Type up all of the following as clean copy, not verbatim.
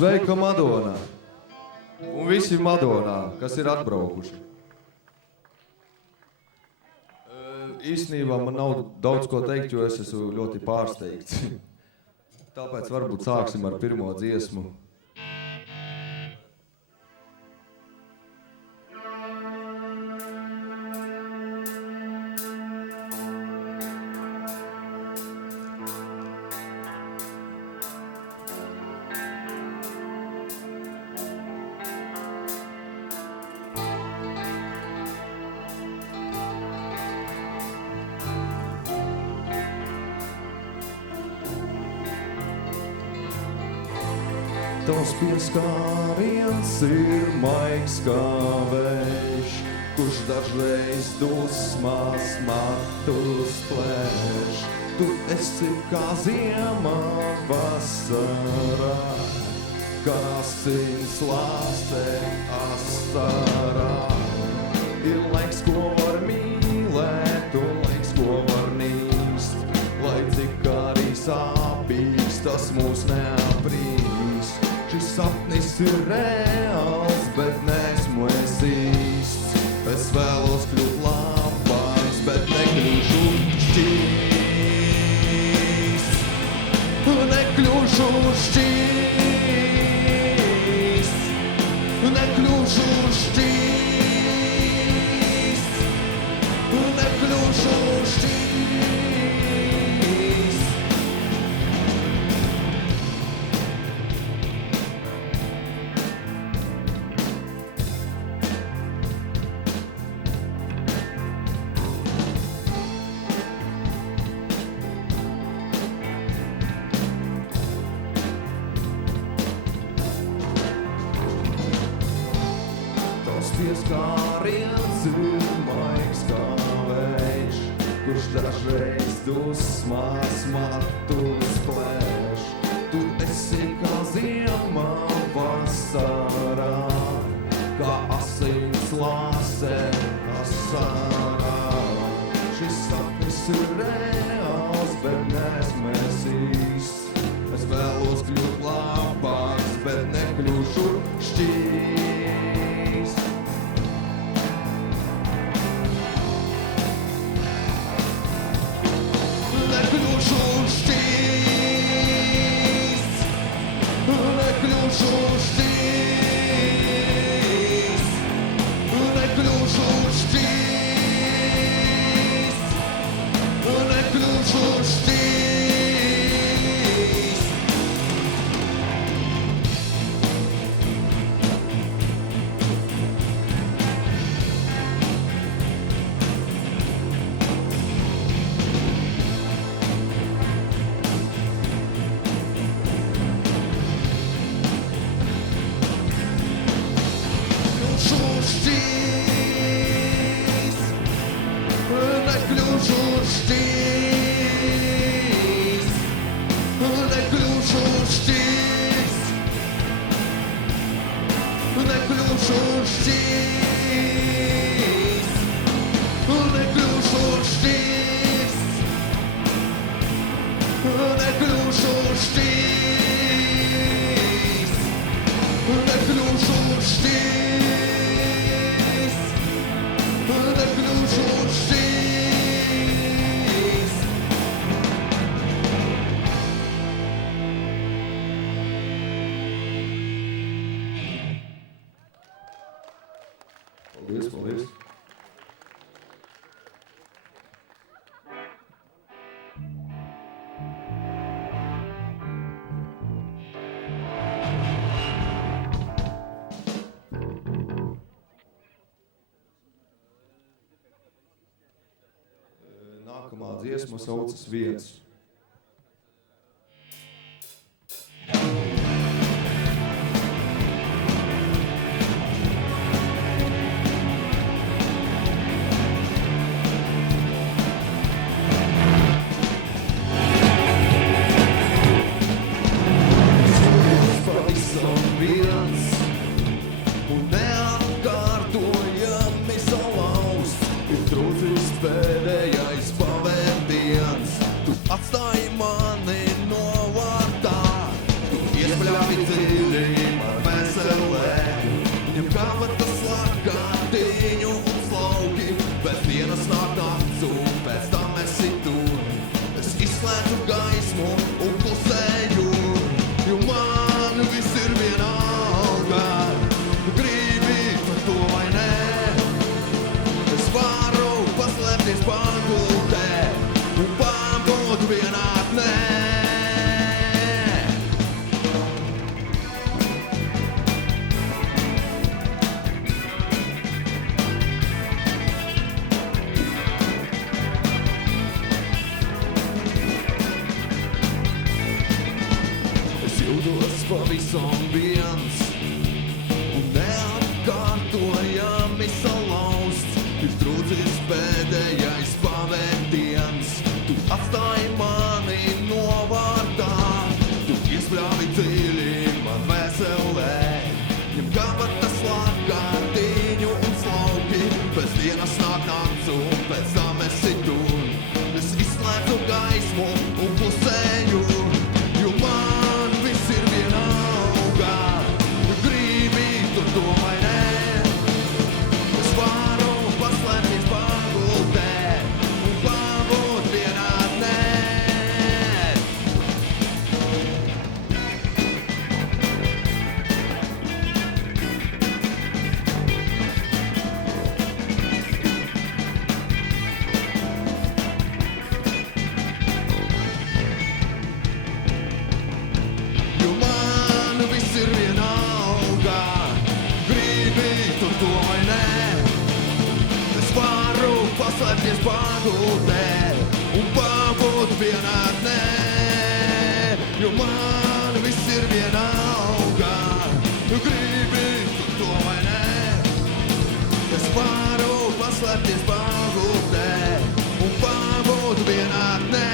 Sveika Madonā! Un visi Madonā, kas ir atbraukuši. Īstenībā man nav daudz ko teikt, jo es esmu ļoti pārsteigts. Tāpēc varbūt sāksim ar pirmo dziesmu. Tavs pieskāriens ir maigs kā vējš, kurš dažreiz dusmās matus plēš. Tu esi kā ziemā vasarā, kā asins lāstē asarā. Ir laiks, ko var mīlēt, un laiks, ko var nīst, lai cik arī sāpīgs tas mūs neaprīst. Šis sapnis ir reāls, bet neesmu es īsts. Es vēlos kļūt labāks, bet nekļūšu šķīsts. Nekļūšu šķīsts. Nekļūšu šķīsts. Nekļūšu šķīsts. Pieskāriens ir maigs kā vējš, kurš dažreiz dusmās matus plēš. Tu esi kā ziemā vasarā, kā asins lāsē asarā. Šis sapnis ir reāls, bet neesmu es īsts. Es vēlos kļūt labāks, bet nekļūšu šķīsts. Nekļūšu šķīsts. Nekļūšu šķīsts. Nekļūšu šķīsts. Nekļūšu šķīsts. Nekļūšu šķīsts. Nekļūšu šķīsts. Nekļūšu šķīsts. Nekļūšu šķīsts. Nekļūšu šķīsts. Nekļūšu šķīsts. Nekļūšu šķīsts. Paldies. Nākamā dziesma saucas Viens. Pēdējais pavērdiens, tu atstāji mani novārtā, tu iespļāvi dziļi izslēdzu gaismu un klusēju, jo man viss ir vienalga. Gribi tu to vai nē, es varu paslēpties pagultē un pabūt vienatnē. Jūtos pavisam viens un neatkārtojami salauzts. Ir trūcis pēdējais pavērtiens, tu atstāji mani novārtā. Tu iespļāvi dziļi man vēselē, ņem kabatas lākārtiņu un slauki. Pēc dienas nāk nakts un pēc tam esi tur. Es izslēdzu gaismu un klusēju, jo man viss ir vienalga. Gribi tu to vai nē, es varu paslēpties pagultē un pabūt vienatnē. Jo man viss ir vienalga. Gribi tu to vai nē, es varu paslēpties pagultē un pabūt vienatnē. Jo man viss ir vienalga. Gribi tu to vai nē, es varu paslēpties pagultē un pabūt vienatnē.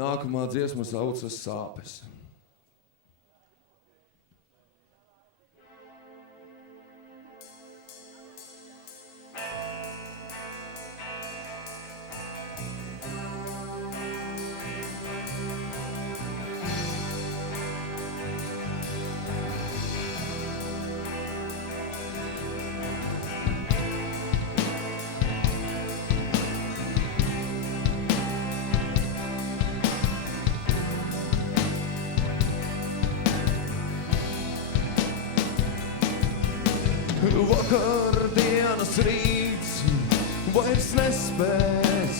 Nākamā dziesma saucas Sāpes. Vakardienas rīts vairs nespēs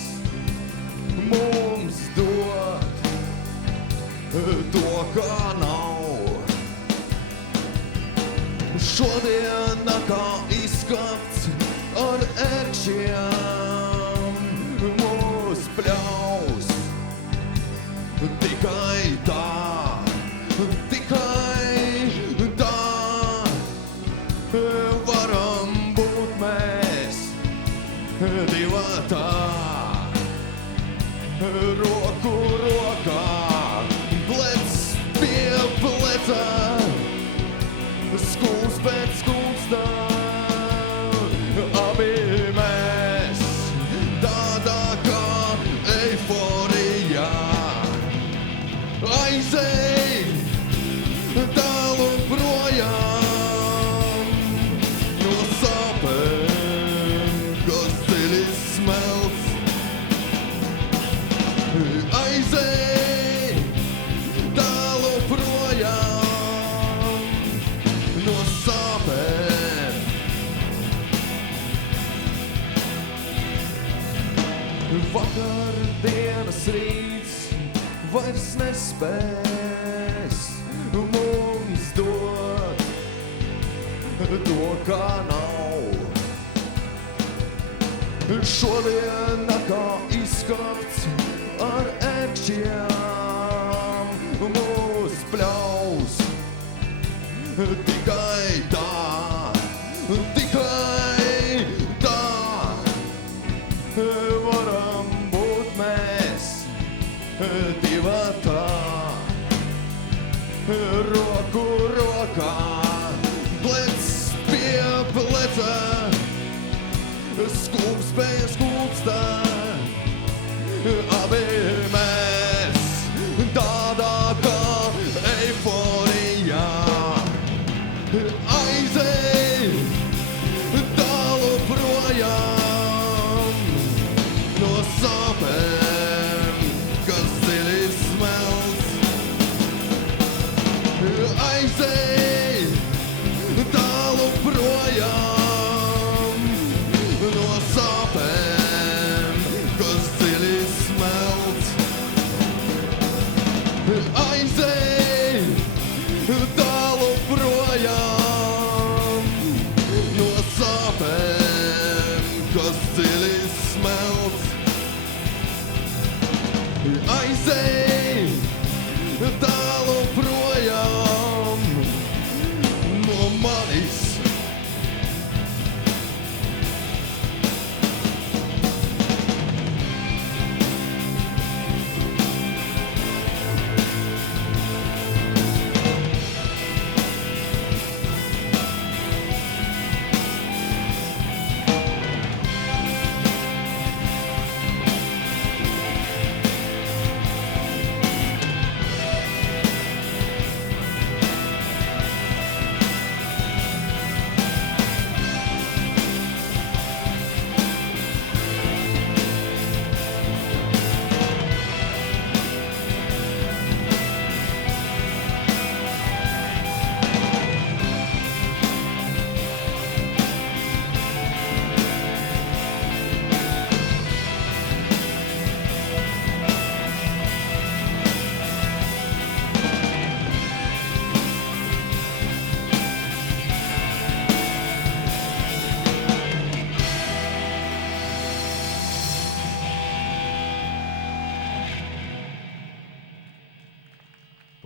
mums dot to, kā nav. Šodien kā izskats ar ērkšķiem mūs pļaus. Tikai tā, varam būt mēs divatā. Roku rokā, plec pie pleca, skūps pēc skūpstā. Abi mēs tādā kā eiforijā. Aizej tālu projām no sāpēm, kas dziļi smelts. Aizej tālu projām no sāpēm. Vakardienas rīts vairs nespēs mums dot to, kā nav. Šodien kā izskapts ar ērkšķiem mūs pļaus. Tikai tā, varam būt mēs divatā. Roku rokā, plec pie pleca, skūps pie skūpstā. Abi mēs tādā kā eiforijā. Aizej Zej, tālu projām no manis.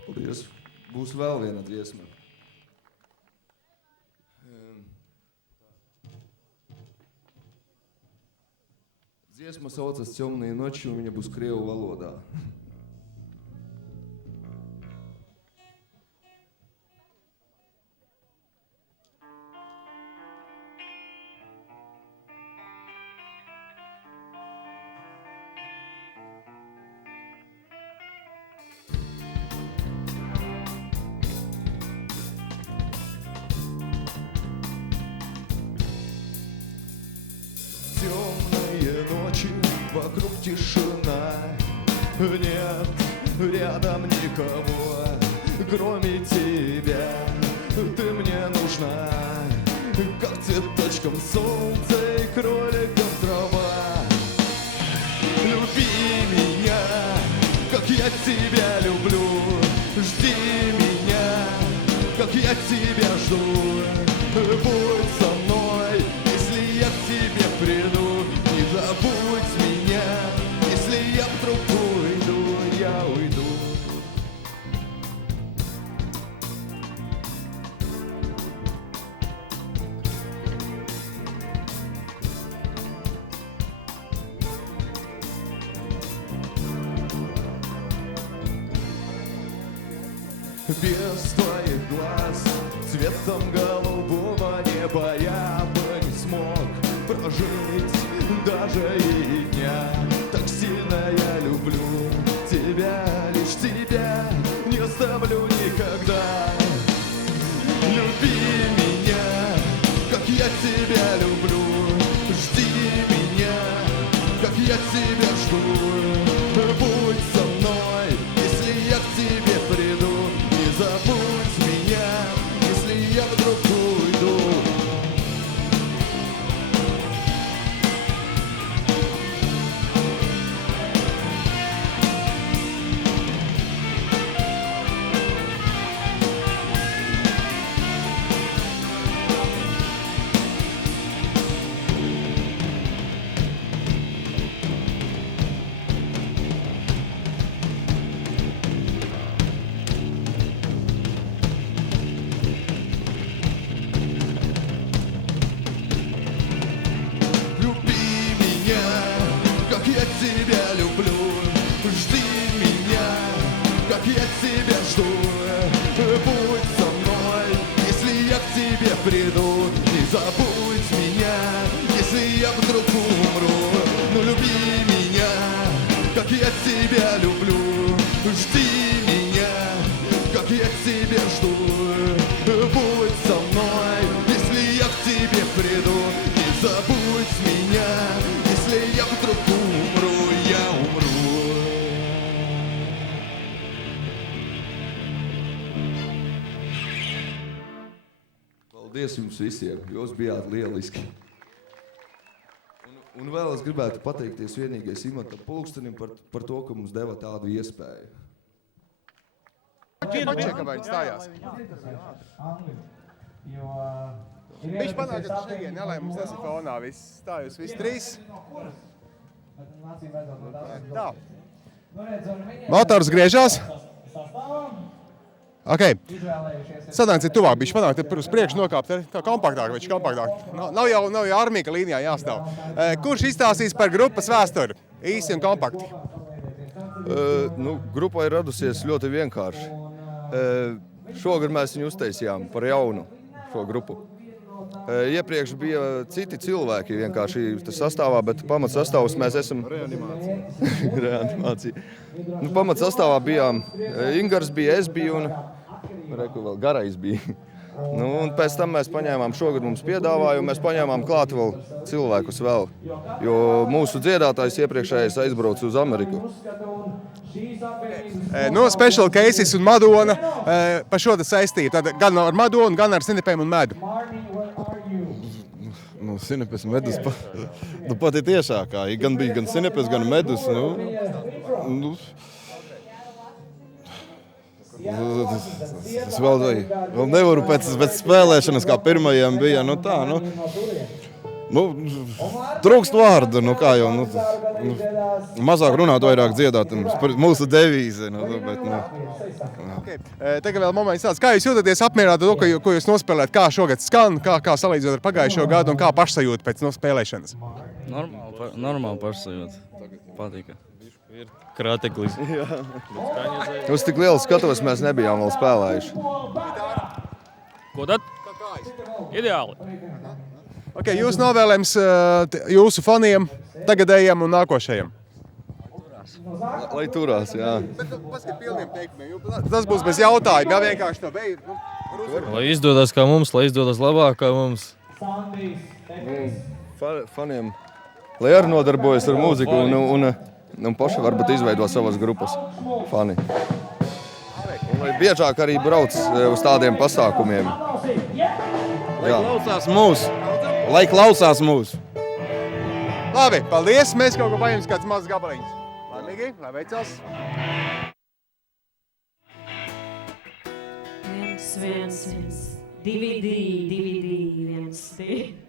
Paldies. Būs vēl viena dziesma. Dziesma saucas «Темные ночи», у меня būs krievu valodā. Темные ночи, вокруг тишина. Нет рядом никого, кроме тебя. Ты мне нужна, как цветочком солнце и кроликом трава. Люби меня, как я тебя люблю. Жди меня, как я тебя жду. Будь со мной, если я к тебе приду. Не забудь меня, если я вдруг уйду, я уйду. Без твоих глаз, цветом голубого неба, я бы не смог прожить даже и дня. Так сильно я люблю тебя, лишь тебя не оставлю никогда. Люби меня, как я тебя люблю. Жди меня, как я тебя жду. Будь со мной, если я к тебе приду. Не забудь меня, если я вдруг уйду. Тебя люблю, жди меня, как я тебя жду. Будь со мной, если я к тебе приду. Не забудь меня, если я вдруг умру. Но люби меня, как я тебя люблю. Жди меня, как я тебя жду. Будь со мной, если я к тебе приду. Не забудь меня, если я вдруг умру, я умру. Paldies jums visiem, jūs bijāt lieliski. Un vēl es gribētu pateikties vienīgais Imantam Pulkstenim par to, ka mums deva tādu iespēju. Pačeka, vai viņš stājās? Viņš panāk, ka šeit nelai mums tas ir fonā, viss stājus, viss trīs. Tā. Motors griežās. Ok. Sadāns ir tuvāk, bišķi panāk, tad uz priekšu nokāpt, tā kompaktāk, viņš kompaktāk. Nav jau armija, ka līnijā jāstāv. Kurš izstāstīs par grupas vēsturi? Īsi un kompakti. Grupa ir radusies ļoti vienkārši. Šogad mēs viņu uztaisījām par jaunu šo grupu. Iepriekš bija citi cilvēki vienkārši sastāvā, bet pamatsastāvs mēs esam... Reanimācija. Pamatsastāvā bijām Ingars bija, es biju un vēl Garais bija. Un pēc tam mēs paņēmām šogad mums piedāvājumu, mēs paņēmām klāt vēl cilvēkus vēl, jo mūsu dziedātājs iepriekšējais aizbrauca uz Ameriku. Special Cases un Madona par šo saistību, tad gan ar Madonu, gan ar sinepēm un medu. Sinepes un medus pat ir tiešākā. Gan bija gan sinepes, gan medus. Es vēl nevaru pēc spēlēšanas, kā pirmajiem bija. Trūkst vārdu, kā jau. Mazāk runāt, vairāk dziedāt. Mūsu devīze. Tagad vēl moments tāds. Kā jūs jūtaties apmierināti ar to, ko jūs nospēlējat? Kā šogad skan, kā salīdzinot ar pagājušo gadu un kā pašsajūta pēc spēlēšanas? Normāli pašsajūta. Patīka. Ir krateklis. Uz tik lielu skatuves mēs nebijām vēl spēlējuši. Ko tad? Ideāli. Ok, jūs novēlējums jūsu faniem, tagadējiem un nākošajiem. Lai turās, jā. Tas būs bez jautājuma, jā, vienkārši to beidz. Lai izdodas kā mums, lai izdodas labāk kā mums. Faniem, lai arī nodarbojas ar mūziku un paši varbūt izveido savas grupas fani. Un lai biežāk arī brauc uz tādiem pasākumiem. Lai klausās mūs. Labi, paldies, mēs kaut ko paņems kāds mazs gabaliņš. Laimīgi, lai veicās. 1, 1, 2, 2, 2, 2, 1, 2.